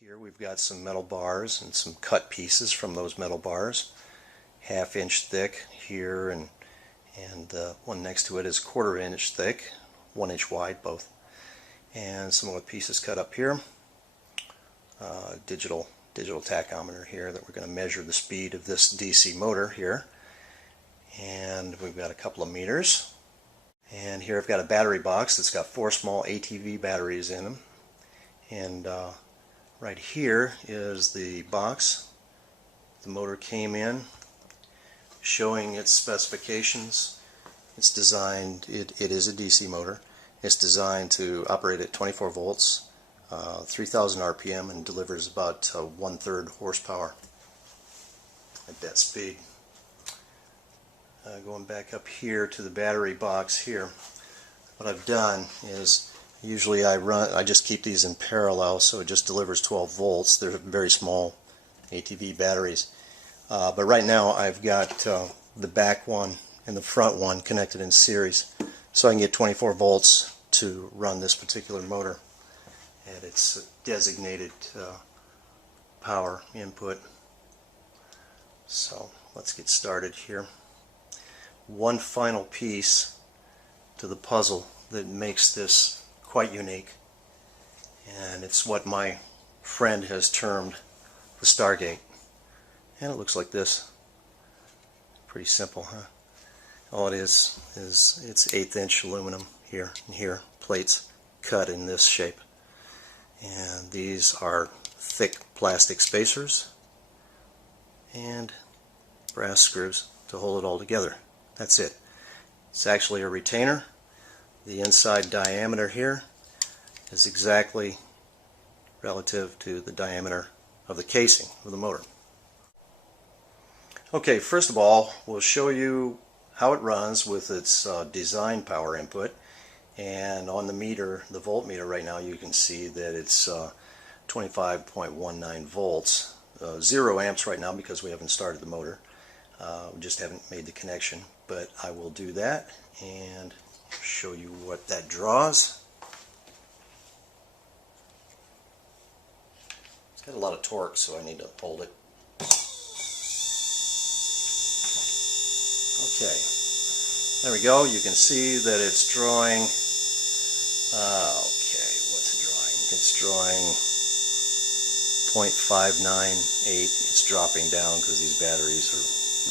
Here we've got some metal bars and some cut pieces from those metal bars, 1/2 inch thick here, and one next to it is 1/4 inch thick, 1 inch wide both, and some other pieces cut up here. Digital tachometer here that we're going to measure the speed of this DC motor here, and we've got a couple of meters. And here I've got a battery box that's got 4 small ATV batteries in them, and right here is the box the motor came in, showing its specifications. It's designed, it is a DC motor. It's designed to operate at 24 volts, 3000 RPM, and delivers about 1/3 horsepower at that speed. Going back up here to the battery box here, what I've done is usually I just keep these in parallel, so it just delivers 12 volts. They're very small ATV batteries. But right now I've got the back one and the front one connected in series, so I can get 24 volts to run this particular motor at its designated power input. So let's get started here. One final piece to the puzzle that makes this quite unique, and it's what my friend has termed the Stargate, and it looks like this. Pretty simple, huh? All it is it's 1/8 inch aluminum here and here, plates cut in this shape, and these are thick plastic spacers and brass screws to hold it all together. That's it. It's actually a retainer. The inside diameter here is exactly relative to the diameter of the casing of the motor. Okay, first of all, we'll show you how it runs with its design power input. And on the meter, the voltmeter right now, you can see that it's 25.19 volts. 0 amps right now because we haven't started the motor. We just haven't made the connection, but I will do that and show you what that draws. It's got a lot of torque, so I need to hold it. Okay, there we go. You can see that it's drawing. Okay, what's it drawing? It's drawing 0.598. It's dropping down because these batteries are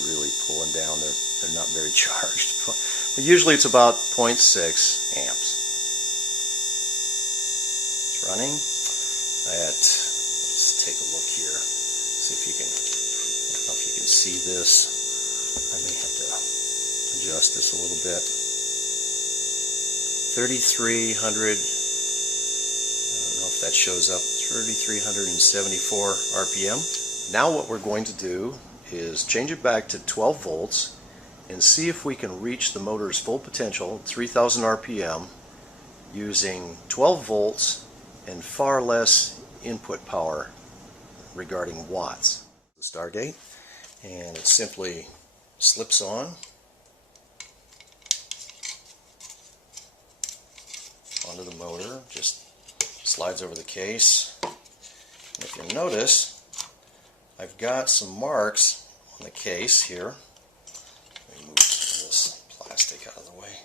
really pulling down. They're not very charged. But usually it's about 0.6 amps. It's running at, let's take a look here, see if you can, I don't know if you can see this. I may have to adjust this a little bit. 3,300, I don't know if that shows up, 3,374 RPM. Now what we're going to do is change it back to 12 volts and see if we can reach the motor's full potential, 3,000 RPM, using 12 volts and far less input power regarding watts. The Stargate, and it simply slips on onto the motor, just slides over the case. And if you'll notice, I've got some marks on the case here. Let me move this plastic out of the way.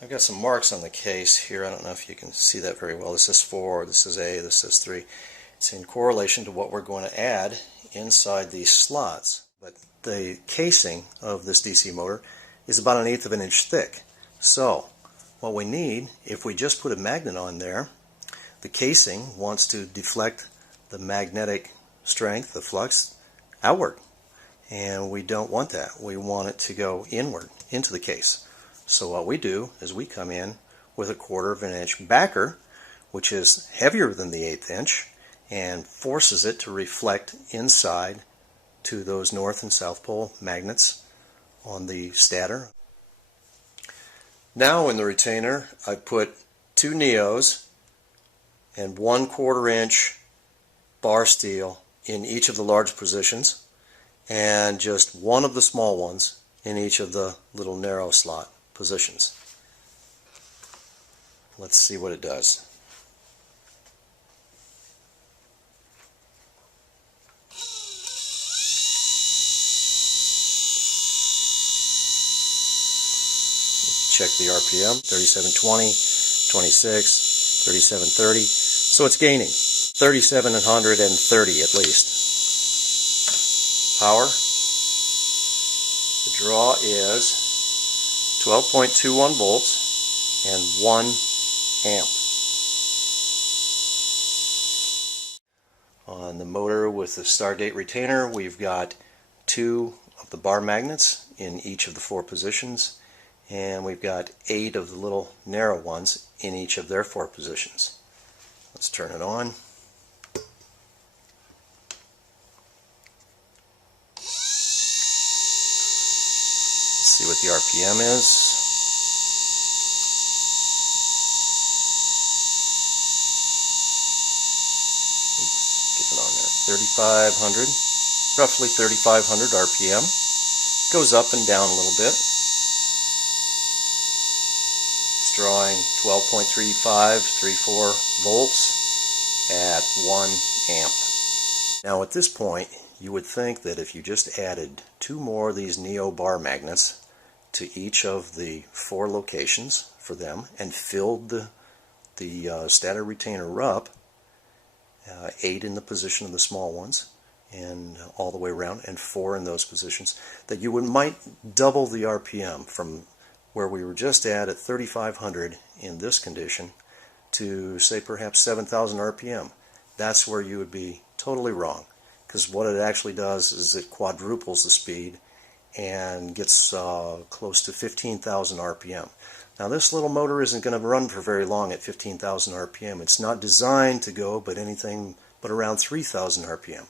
I've got some marks on the case here. I don't know if you can see that very well. This is 4, this is A, this is 3. It's in correlation to what we're going to add inside these slots. But the casing of this DC motor is about 1/8 of an inch thick. So what we need, if we just put a magnet on there, the casing wants to deflect the magnetic strength, the flux, outward. And we don't want that. We want it to go inward into the case. So what we do is we come in with a 1/4 of an inch backer, which is heavier than the 1/8 inch, and forces it to reflect inside to those north and south pole magnets on the stator. Now in the retainer I put 2 Neos and 1/4 inch bar steel in each of the large positions, and just one of the small ones in each of the little narrow slot positions. Let's see what it does. check the RPM, 3720, 26, 3730. So it's gaining 3730 at least. Power. The draw is 12.21 volts and 1 amp. On the motor with the Stargate retainer, we've got 2 of the bar magnets in each of the 4 positions, and we've got 8 of the little narrow ones in each of their 4 positions. Let's turn it on. Let's see what the RPM is. Get it on there. 3,500, roughly 3,500 RPM. Goes up and down a little bit. It's drawing 12.34 volts at 1 amp. Now at this point, you would think that if you just added 2 more of these Neo bar magnets to each of the 4 locations for them and filled the stator retainer up, 8 in the position of the small ones and all the way around, and 4 in those positions, that you might double the RPM from where we were just at 3,500 in this condition to, say, perhaps 7,000 RPM. That's where you would be totally wrong, because what it actually does is it quadruples the speed and gets close to 15,000 RPM. Now this little motor isn't going to run for very long at 15,000 RPM. It's not designed to go but anything but around 3,000 RPM.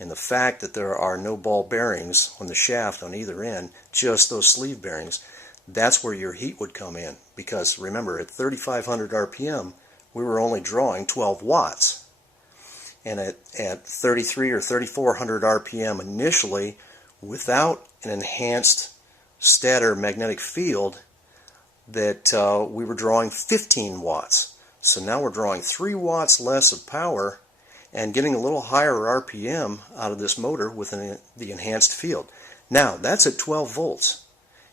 And the fact that there are no ball bearings on the shaft on either end, just those sleeve bearings, that's where your heat would come in. Because remember, at 3,500 RPM, we were only drawing 12 watts. And at 33 or 3,400 RPM initially, without an enhanced stator magnetic field, that we were drawing 15 watts. So now we're drawing 3 watts less of power and getting a little higher RPM out of this motor with the enhanced field. Now that's at 12 volts.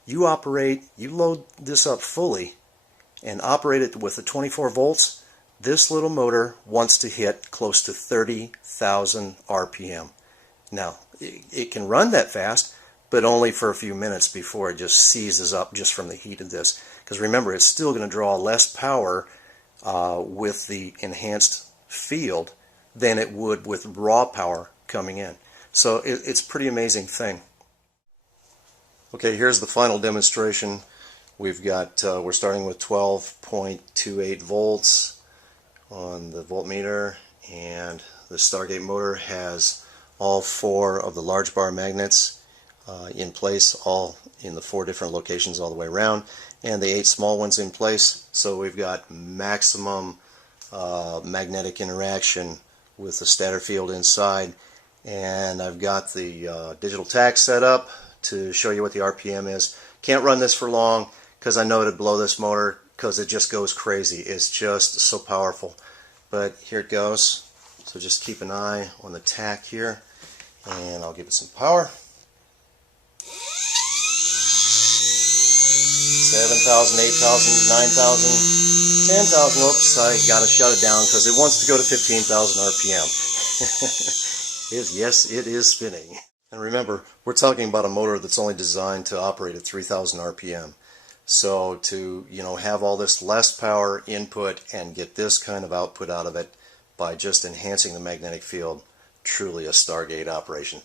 You load this up fully and operate it with the 24 volts, this little motor wants to hit close to 30,000 RPM. Now it can run that fast, but only for a few minutes before it just seizes up just from the heat of this. Because remember, it's still going to draw less power with the enhanced field than it would with raw power coming in. So it's a pretty amazing thing. Okay, here's the final demonstration. We've got we're starting with 12.28 volts on the voltmeter, and the Stargate motor has all 4 of the large bar magnets in place, all in the 4 different locations all the way around, and the 8 small ones in place. So we've got maximum magnetic interaction with the stator field inside, and I've got the digital tach set up to show you what the RPM is. Can't run this for long because I know it'd blow this motor because it just goes crazy. It's just so powerful. But here it goes. So just keep an eye on the tach here, and I'll give it some power. 7,000, 8,000, 9,000, 10,000. Oops, I gotta shut it down because it wants to go to 15,000 RPM. Yes, it is spinning. And remember, we're talking about a motor that's only designed to operate at 3,000 RPM. So to have all this less power input and get this kind of output out of it by just enhancing the magnetic field, truly a Stargate operation.